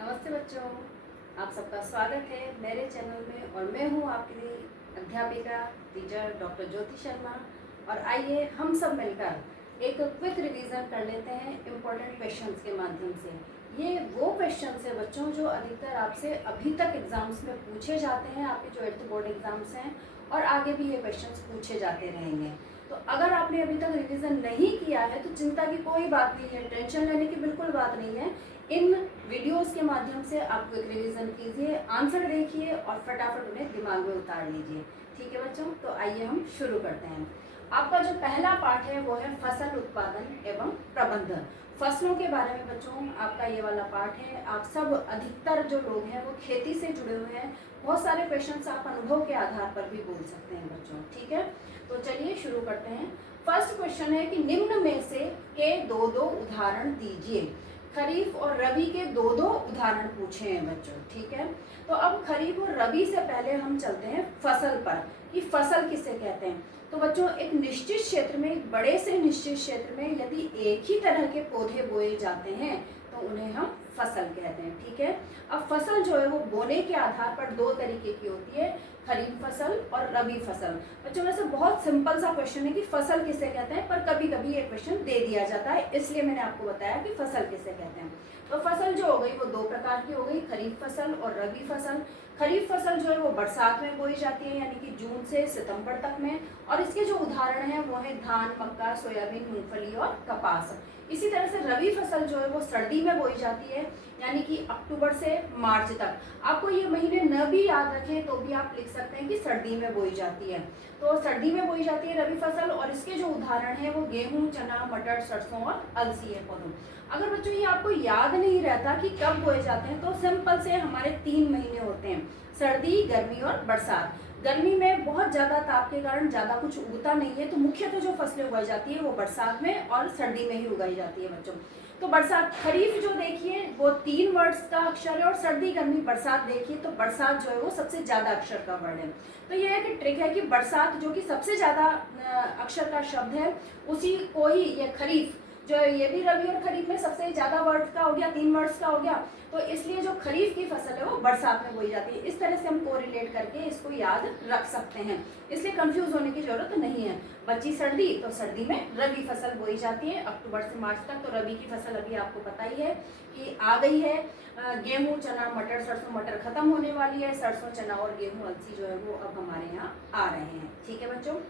नमस्ते बच्चों, आप सबका स्वागत है मेरे चैनल में। और मैं हूँ आपकी अध्यापिका टीचर डॉक्टर ज्योति शर्मा। और आइए हम सब मिलकर एक क्विक रिवीजन कर लेते हैं इम्पोर्टेंट क्वेश्चंस के माध्यम से। ये वो क्वेश्चंस है बच्चों जो अधिकतर आपसे अभी तक एग्जाम्स में पूछे जाते हैं, आपके जो 8th बोर्ड एग्जाम्स हैं, और आगे भी ये क्वेश्चंस पूछे जाते रहेंगे। तो अगर आपने अभी तक रिवीजन नहीं किया है तो चिंता की कोई बात नहीं है, टेंशन लेने की बिल्कुल बात नहीं है। इन वीडियोस के माध्यम से आप क्विक रिवीजन कीजिए, आंसर देखिए और फटाफट उन्हें दिमाग में उतार लीजिए। ठीक है बच्चों, तो आइए हम शुरू करते हैं। आपका जो पहला पार्ट है वो है फसल उत्पादन एवं प्रबंधन। फसलों के बारे में बच्चों आपका ये वाला पार्ट है। आप सब अधिकतर जो लोग हैं वो खेती से जुड़े हुए हैं। बहुत सारे क्वेश्चंस आप अनुभव के आधार पर भी बोल सकते हैं बच्चों। ठीक है, तो चलिए शुरू करते हैं। फर्स्ट क्वेश्चन है कि निम्न में से के दो दो उदाहरण दीजिए। खरीफ और रबी के दो दो उदाहरण पूछे हैं बच्चों। ठीक है, तो अब खरीफ और रबी से पहले हम चलते हैं फसल पर कि फसल किसे कहते हैं। तो बच्चों एक निश्चित क्षेत्र में, एक बड़े से निश्चित क्षेत्र में यदि एक ही तरह के पौधे बोए जाते हैं तो उन्हें हम फसल कहते हैं। ठीक है, अब फसल जो है वो बोने के आधार पर दो तरीके की होती है, खरीफ फसल और रबी फसल। बच्चों वैसे बहुत सिंपल सा क्वेश्चन है कि फसल किसे कहते हैं, पर कभी कभी ये क्वेश्चन दे दिया जाता है, इसलिए मैंने आपको बताया कि फसल किसे कहते हैं। तो फसल जो हो गई वो दो प्रकार की हो गई, खरीफ फसल और रबी फसल। खरीफ फसल जो है वो बरसात में बोई जाती है, यानी कि जून से सितंबर तक में। और इसके जो उदाहरण हैं वो है धान, मक्का, सोयाबीन, मूंगफली और कपास। इसी तरह से रबी फसल जो है वो सर्दी में बोई जाती है, यानी कि अक्टूबर से मार्च तक। आपको ये महीने न भी याद रखें तो भी आप लिख सकते हैं कि सर्दी में बोई जाती है। तो सर्दी में बोई जाती है रबी फसल, और इसके जो उदाहरण है वो गेहूं, चना, मटर, सरसों और अलसी है पौधों। अगर बच्चों ये आपको याद नहीं रहता कि कब बोए जाते हैं तो सिंपल से हमारे 3 महीने होते हैं, सर्दी, गर्मी और बरसात। गर्मी में बहुत ज़्यादा ताप के कारण ज़्यादा कुछ उगता नहीं है, तो मुख्यतः जो फसलें उगाई जाती है वो बरसात में और सर्दी में ही उगाई जाती है बच्चों। तो बरसात, खरीफ जो देखिए वो 3 वर्ड्स का अक्षर है, और सर्दी, गर्मी, बरसात देखिए तो बरसात जो है वो सबसे ज़्यादा अक्षर का वर्ड है। तो ये एक ट्रिक है कि बरसात जो कि सबसे ज़्यादा अक्षर का शब्द है, उसी को ही ये खरीफ जो है, ये भी रबी और खरीफ में सबसे ज़्यादा वर्ड का हो गया, 3 वर्ड्स का हो गया। तो इसलिए जो खरीफ की फसल है वो बरसात में बोई जाती है। इस तरह से हम कोरिलेट करके इसको याद रख सकते हैं, इसलिए कंफ्यूज होने की जरूरत नहीं है। बची सर्दी, तो सर्दी में रबी फसल बोई जाती है अक्टूबर से मार्च तक। तो रबी की फसल अभी आपको पता ही है कि आ गई है। गेहूं, चना, मटर, सरसों। मटर खत्म होने वाली है, सरसों, चना और गेहूं, अलसी जो है वो अब हमारे यहाँ आ रहे हैं। ठीक है बच्चों,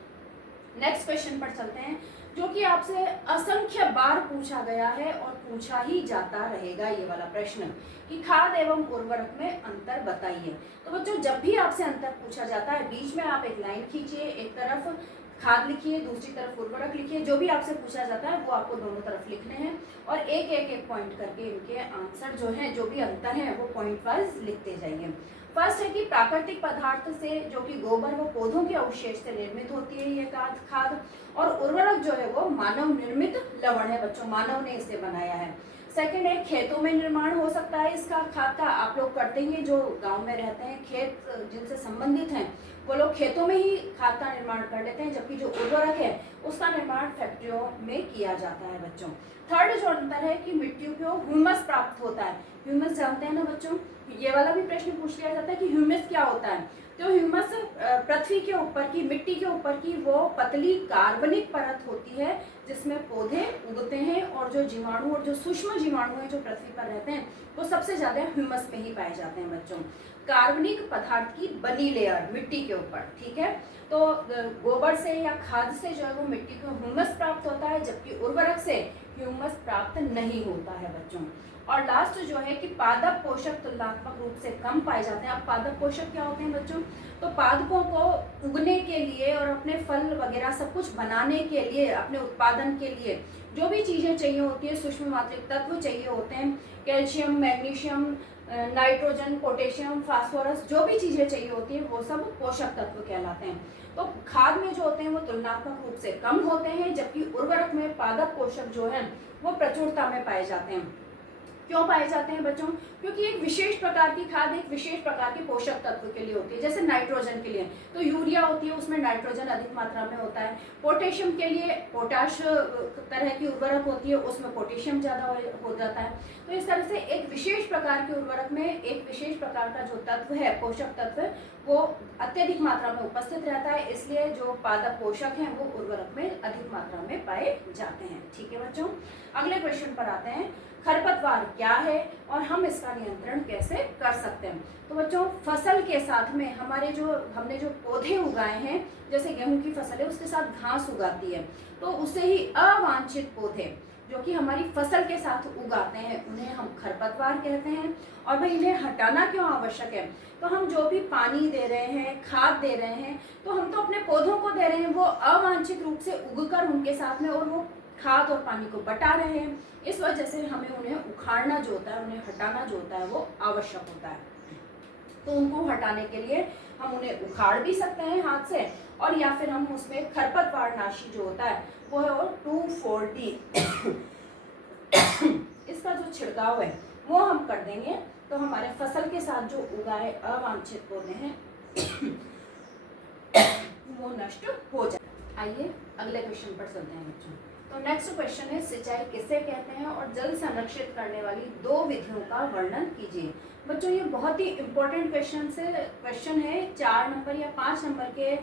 नेक्स्ट क्वेश्चन पर चलते हैं, जो कि आपसे असंख्य बार पूछा गया है और पूछा ही जाता रहेगा ये वाला प्रश्न कि खाद एवं उर्वरक में अंतर बताइए। तो बच्चों जब भी आपसे अंतर पूछा जाता है, बीच में आप एक लाइन खींचिए, एक तरफ खाद लिखिए, दूसरी तरफ उर्वरक लिखिए। जो भी आपसे पूछा जाता है वो आपको दोनों तरफ लिखने हैं, और एक एक एक पॉइंट करके इनके आंसर जो है, जो भी अंतर है वो पॉइंट वाइज लिखते जाइए। फर्स्ट है कि प्राकृतिक पदार्थ से, जो कि गोबर व पौधों के अवशेष से निर्मित होती है ये खाद। और उर्वरक जो है वो मानव निर्मित लवण है बच्चों, मानव ने इसे बनाया है। सेकंड है खेतों में निर्माण हो सकता है इसका खाद का। आप लोग करते हैं, जो गांव में रहते हैं, खेत जिनसे संबंधित हैं वो लोग खेतों में ही खाद का निर्माण कर लेते हैं, जबकि जो उर्वरक है उसका निर्माण फैक्ट्रियों में किया जाता है बच्चों। थर्ड जो अंतर है कि मिट्टी को ह्यूमस प्राप्त होता है। ह्यूमस जानते हैं ना बच्चों, ये वाला भी प्रश्न पूछ लिया जाता है कि ह्यूमस क्या होता है। तो ह्यूमस पृथ्वी के ऊपर की, मिट्टी के ऊपर की वो पतली कार्बनिक परत होती है जिसमें पौधे उगते हैं, और जो जीवाणु और जो सूक्ष्म जीवाणु हैं जो पृथ्वी पर रहते हैं वो सबसे ज्यादा ह्यूमस में ही पाए जाते हैं बच्चों। कार्बनिक पदार्थ की बनी लेयर मिट्टी के ऊपर। ठीक है, तो गोबर से या खाद से जो है वो मिट्टी को ह्यूमस प्राप्त होता है, जबकि उर्वरक से ह्यूमस प्राप्त नहीं होता है बच्चों। और लास्ट जो है कि पादप पोषक तुलनात्मक रूप से कम पाए जाते हैं। अब पादप पोषक क्या होते हैं बच्चों, तो पादपों को उगने के लिए और अपने फल वगैरह सब कुछ बनाने के लिए, अपने उत्पादन के लिए जो भी चीज़ें चाहिए होती है, सूक्ष्म मात्रिक तत्व चाहिए होते हैं, calcium, magnesium, nitrogen, potassium, phosphorus, जो भी चीज़ें चाहिए होती है वो सब पोषक तत्व कहलाते हैं। तो खाद में जो होते हैं वो तुलनात्मक रूप से कम होते हैं, जबकि उर्वरक में पादप पोषक जो है वो प्रचुरता में पाए जाते हैं। क्यों पाए जाते हैं बच्चों? क्योंकि एक विशेष प्रकार की खाद एक विशेष प्रकार के पोषक तत्व के लिए होती है। जैसे नाइट्रोजन के लिए तो यूरिया होती है, उसमें नाइट्रोजन अधिक मात्रा में होता है। पोटेशियम के लिए पोटाश तरह की उर्वरक होती है, उसमें पोटेशियम ज़्यादा हो जाता है। तो इस तरह से एक विशेष प्रकार के उर्वरक में एक विशेष प्रकार का जो तत्व है, पोषक तत्व, वो अत्यधिक मात्रा में उपस्थित रहता है, इसलिए जो पादप पोषक हैं वो उर्वरक में अधिक मात्रा में पाए जाते हैं। ठीक है बच्चों, अगले क्वेश्चन पर आते हैं। खरपतवार क्या है और हम इसका नियंत्रण कैसे कर सकते हैं? तो बच्चों, फसल के साथ में हमने जो पौधे उगाए हैं, जैसे गेहूं की फसल है उसके साथ घास उगाती है, तो उसे ही अवांछित पौधे जो कि हमारी फसल के साथ उगाते हैं उन्हें हम खरपतवार कहते हैं। और भाई इन्हें हटाना क्यों आवश्यक है? तो हम जो भी पानी दे रहे हैं, खाद दे रहे हैं, तो हम तो अपने पौधों को दे रहे हैं, वो अवांछित रूप से उगकर उनके साथ में और वो खाद और पानी को बटा रहे हैं। इस वजह से हमें उन्हें उखाड़ना जो होता है, उन्हें हटाना जो होता है वो आवश्यक होता है। तो उनको हटाने के लिए हम उन्हें उखाड़ भी सकते हैं हाथ से, और या फिर हम उसमें खरपतवार नाशी जो होता है वो है 2,4-D इसका जो छिड़काव है वो हम कर देंगे, तो हमारे फसल के साथ जो उगाए अवांछित पौधे हैं वो नष्ट हो जाए। आइए अगले क्वेश्चन पर चलते हैं बच्चों। तो नेक्स्ट क्वेश्चन है, सिंचाई किसे कहते हैं और जल संरक्षित करने वाली 2 विधियों का वर्णन कीजिए। बच्चों, ये बहुत ही इम्पोर्टेंट क्वेश्चन है। 4 नंबर या 5 नंबर के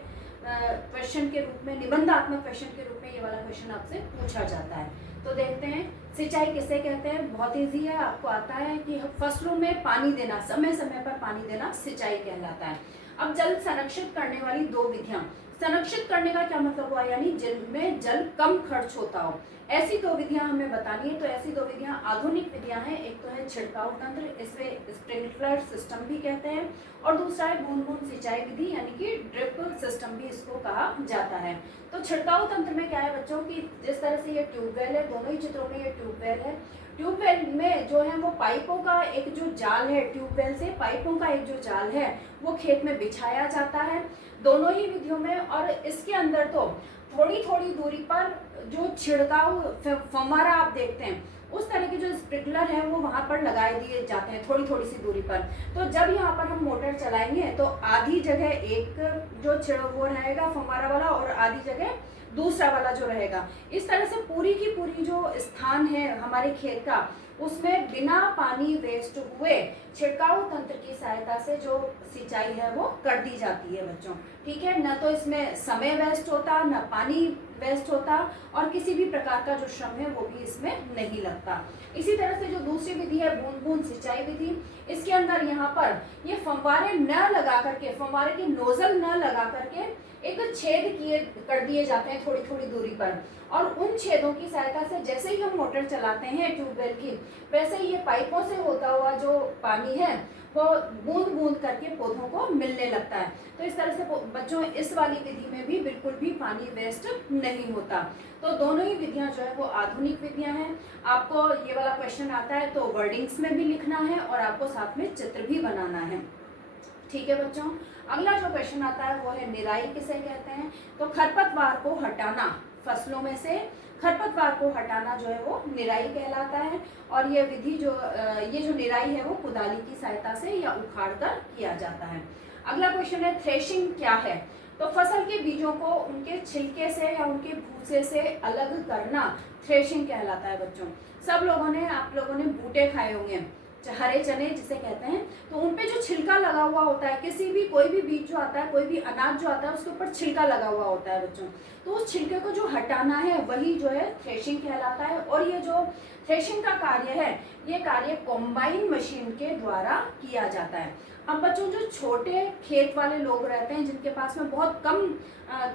क्वेश्चन के रूप में, निबंधात्मक क्वेश्चन के रूप में ये वाला क्वेश्चन आपसे पूछा जाता है। तो देखते हैं, सिंचाई किसे कहते हैं। बहुत ईजी है, आपको आता है कि फसलों में पानी देना, समय समय पर पानी देना सिंचाई कहलाता है। अब जल संरक्षित करने वाली 2 विधियां, संरक्षित करने का क्या मतलब हुआ, यानी जिनमें जल कम खर्च होता हो, ऐसी 2 विधियां हमें बतानी है। तो ऐसी 2 विधियां आधुनिक विधियां हैं। एक तो है छिड़काव तंत्र, इसमें स्प्रिंकलर सिस्टम भी कहते हैं, और दूसरा है बूंद बूंद सिंचाई विधि, यानी कि ड्रिप सिस्टम भी इसको कहा जाता है। तो छिड़काव तंत्र में क्या है बच्चों की, जिस तरह से ये ट्यूबवेल है, दोनों ही चित्रों में ये ट्यूबवेल है। ट्यूबवेल में जो है वो पाइपों का एक जो जाल है, ट्यूबवेल से पाइपों का एक जो जाल है वो खेत में बिछाया जाता है, दोनों ही विधियों में। और इसके अंदर तो थोड़ी थोड़ी दूरी पर जो छिड़काव फव्वारा आप देखते हैं, उस तरह के जो स्प्रिंकलर है वो वहां पर लगाए दिए जाते हैं थोड़ी थोड़ी सी दूरी पर। तो जब यहाँ पर हम मोटर चलाएंगे तो आधी जगह एक जो वो रहेगा फव्वारा वाला, और आधी जगह दूसरा वाला जो रहेगा। इस तरह से पूरी की पूरी जो स्थान है हमारे खेत का, उसमें बिना पानी वेस्ट हुए छिड़काव तंत्र की सहायता से जो सिंचाई है वो कर दी जाती है बच्चों। ठीक है, न तो इसमें समय वेस्ट होता, न पानी वेस्ट होता, और किसी भी प्रकार का जो श्रम है वो भी इसमें नहीं लगता। इसी तरह से जो दूसरी विधि है बूंद बूंद सिंचाई विधि, इसके अंदर यहाँ पर ये फव्वारे न लगा करके, फव्वारे के नोजल न लगा करके एक छेद कर दिए जाते हैं थोड़ी थोड़ी दूरी पर, और उन छेदों की सहायता से जैसे ही हम मोटर चलाते हैं ट्यूबवेल की, वैसे ही ये पाइपों से होता हुआ जो पानी है वो बूंद बूंद करके पौधों को मिलने लगता है। तो इस तरह से बच्चों इस वाली विधि में भी बिल्कुल भी पानी वेस्ट नहीं होता। तो दोनों ही विधियां जो है वो आधुनिक विधियां हैं। आपको ये वाला क्वेश्चन आता है तो वर्डिंग्स में भी लिखना है और आपको साथ में चित्र भी बनाना है। ठीक है बच्चों, अगला जो क्वेश्चन आता है वो है निराई किसे कहते हैं। तो खरपतवार को हटाना, फसलों में से खरपतवार को हटाना जो है वो निराई कहलाता है। और ये विधि ये जो निराई है वो कुदाली की सहायता से या उखाड़ कर किया जाता है। अगला क्वेश्चन है थ्रेशिंग क्या है। तो फसल के बीजों को उनके छिलके से या उनके भूसे से अलग करना थ्रेशिंग कहलाता है बच्चों। आप लोगों ने बूटे खाए होंगे, हरे चने जिसे कहते हैं, तो उनपे जो छिलका लगा हुआ होता है, कोई भी बीज जो आता है, कोई भी अनाज जो आता है, उसके ऊपर छिलका लगा हुआ होता है बच्चों। तो उस छिलके को जो हटाना है वही जो है थ्रेशिंग कहलाता है। और ये जो थ्रेशिंग का कार्य है, ये कार्य कॉम्बाइन मशीन के द्वारा किया जाता है। अब बच्चों जो छोटे खेत वाले लोग रहते हैं, जिनके पास में बहुत कम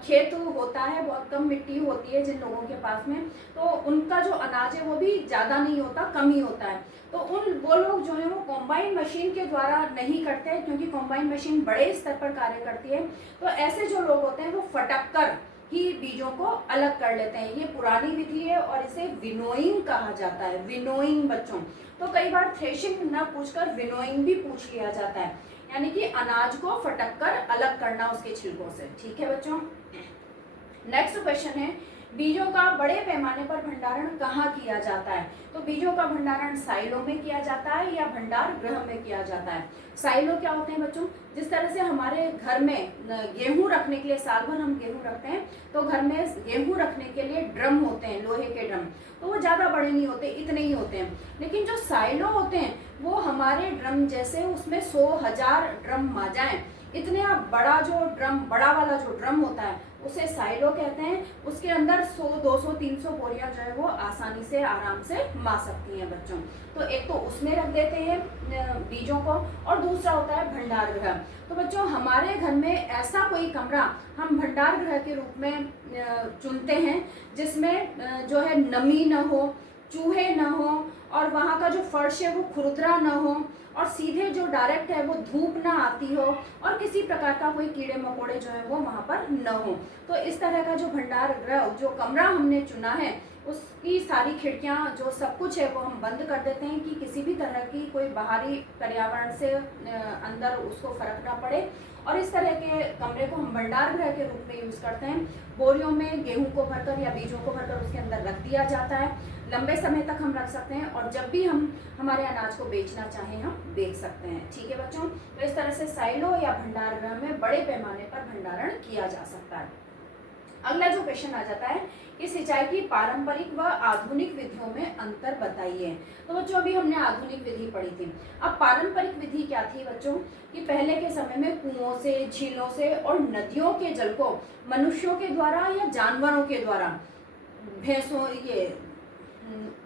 खेत होता है, बहुत कम मिट्टी होती है जिन लोगों के पास में, तो उनका जो अनाज है वो भी ज़्यादा नहीं होता, कम ही होता है। तो वो लोग जो है वो कॉम्बाइन मशीन के द्वारा नहीं करते हैं, क्योंकि कॉम्बाइन मशीन बड़े स्तर पर कार्य करती है। तो ऐसे जो लोग होते हैं वो फटक कर ही बीजों को अलग कर लेते हैं। ये पुरानी विधि है और इसे विनोइंग कहा जाता है। विनोइंग बच्चों, तो कई बार थ्रेशिंग न पूछकर विनोइंग भी पूछ लिया जाता है, यानी कि अनाज को फटक कर अलग करना उसके छिलकों से। ठीक है बच्चों, नेक्स्ट क्वेश्चन है बीजों का बड़े पैमाने पर भंडारण कहाँ किया जाता है? तो बीजों का भंडारण साइलों में किया जाता है या भंडार गृह में किया जाता है। साइलो क्या होते हैं बच्चों? जिस तरह से हमारे घर में गेहूं रखने के लिए, साल भर हम गेहूं रखते हैं, तो घर में गेहूं रखने के लिए ड्रम होते हैं, लोहे के ड्रम, तो वो ज़्यादा बड़े नहीं होते, इतने ही होते हैं। लेकिन जो साइलो होते हैं वो हमारे ड्रम जैसे, उसमें 100,000 ड्रम आ जाएं, इतने बड़ा जो ड्रम, बड़ा वाला जो ड्रम होता है उसे साइलो कहते हैं। उसके अंदर 100, 200, 300 बोरियां जो है वो आसानी से, आराम से मा सकती हैं बच्चों। तो एक तो उसमें रख देते हैं बीजों को, और दूसरा होता है भंडार गृह। तो बच्चों हमारे घर में ऐसा कोई कमरा हम भंडार गृह के रूप में चुनते हैं जिसमें जो है नमी न हो, चूहे न हो, और वहाँ का जो फर्श है वो खुरदरा न हो, और सीधे जो डायरेक्ट है वो धूप ना आती हो, और किसी प्रकार का कोई कीड़े मकोड़े जो है वो वहाँ पर न हो। तो इस तरह का जो भंडार गृह, जो कमरा हमने चुना है, उसकी सारी खिड़कियाँ, जो सब कुछ है वो हम बंद कर देते हैं कि किसी भी तरह की कोई बाहरी पर्यावरण से अंदर उसको फर्क ना पड़े। और इस तरह के कमरे को हम भंडार गृह के रूप में यूज़ करते हैं। बोरियों में गेहूं को भरकर या बीजों को भरकर उसके अंदर रख दिया जाता है, लंबे समय तक हम रख सकते हैं, और जब भी हम हमारे अनाज को बेचना चाहें हम बेच सकते हैं। ठीक है बच्चों, तो इस तरह से साइलो या भंडार गृह में बड़े पैमाने पर भंडारण किया जा सकता है। अगला जो क्वेश्चन आ जाता है कि सिंचाई की पारंपरिक व आधुनिक विधियों में अंतर बताइए। तो बच्चों अभी हमने आधुनिक विधि पढ़ी थी। अब पारंपरिक विधि क्या थी बच्चों? कि पहले के समय में कुओं से, झीलों से और नदियों के जल को मनुष्यों के द्वारा या जानवरों के द्वारा, भैंसों, ये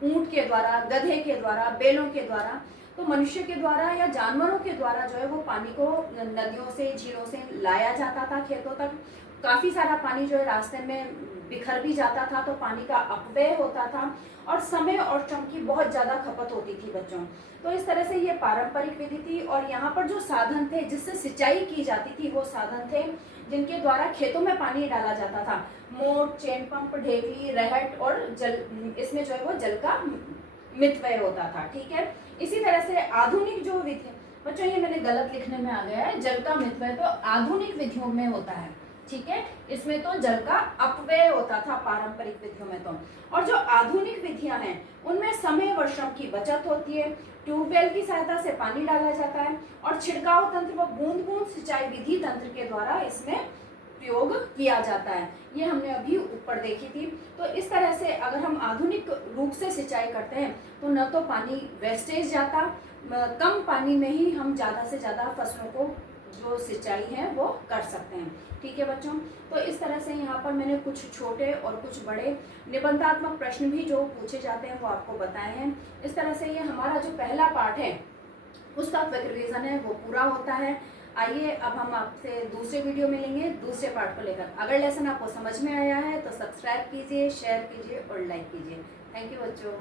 ऊंट के द्वारा, गधे के द्वारा, बैलों के द्वारा, तो मनुष्य के द्वारा या जानवरों के द्वारा जो है वो पानी को नदियों से, झीलों से लाया जाता था खेतों तक। काफ़ी सारा पानी जो है रास्ते में बिखर भी जाता था, तो पानी का अपव्यय होता था, और समय और श्रम की बहुत ज़्यादा खपत होती थी बच्चों। तो इस तरह से ये पारंपरिक विधि थी। और यहाँ पर जो साधन थे जिससे सिंचाई की जाती थी, वो साधन थे जिनके द्वारा खेतों में पानी डाला जाता था। मोट, चेन पंप, ढेकली, रहट, और जल, इसमें जो है वो जल का मितव्यय होता था। ठीक है, इसी तरह से आधुनिक जो विधि, बच्चों ये मैंने गलत लिखने में आ गया है, जल का मितव्यय तो आधुनिक विधियों में होता है। ठीक है, इसमें तो जल का अपव्यय होता था पारंपरिक विधियों में तो। और जो आधुनिक विधियां हैं उनमें समय व श्रम की बचत होती है, ट्यूबवेल की सहायता से पानी डाला जाता है, और छिड़काव तंत्र व बूंद बूंद सिंचाई विधि तंत्र के द्वारा इसमें प्रयोग किया जाता है। ये हमने अभी ऊपर देखी थी। तो इस तरह से अगर हम आधुनिक रूप से सिंचाई करते हैं तो न तो पानी वेस्टेज जाता, कम पानी में ही हम ज़्यादा से ज़्यादा फसलों को जो सिंचाई है वो कर सकते हैं। ठीक है बच्चों, तो इस तरह से यहाँ पर मैंने कुछ छोटे और कुछ बड़े निबंधात्मक प्रश्न भी जो पूछे जाते हैं वो आपको बताए हैं। इस तरह से ये हमारा जो पहला पार्ट है उसका क्विक रिवीजन है वो पूरा होता है। आइए अब हम आपसे दूसरे वीडियो में मिलेंगे दूसरे पार्ट को लेकर। अगर लेसन आपको समझ में आया है तो सब्सक्राइब कीजिए, शेयर कीजिए और लाइक कीजिए। थैंक यू बच्चों।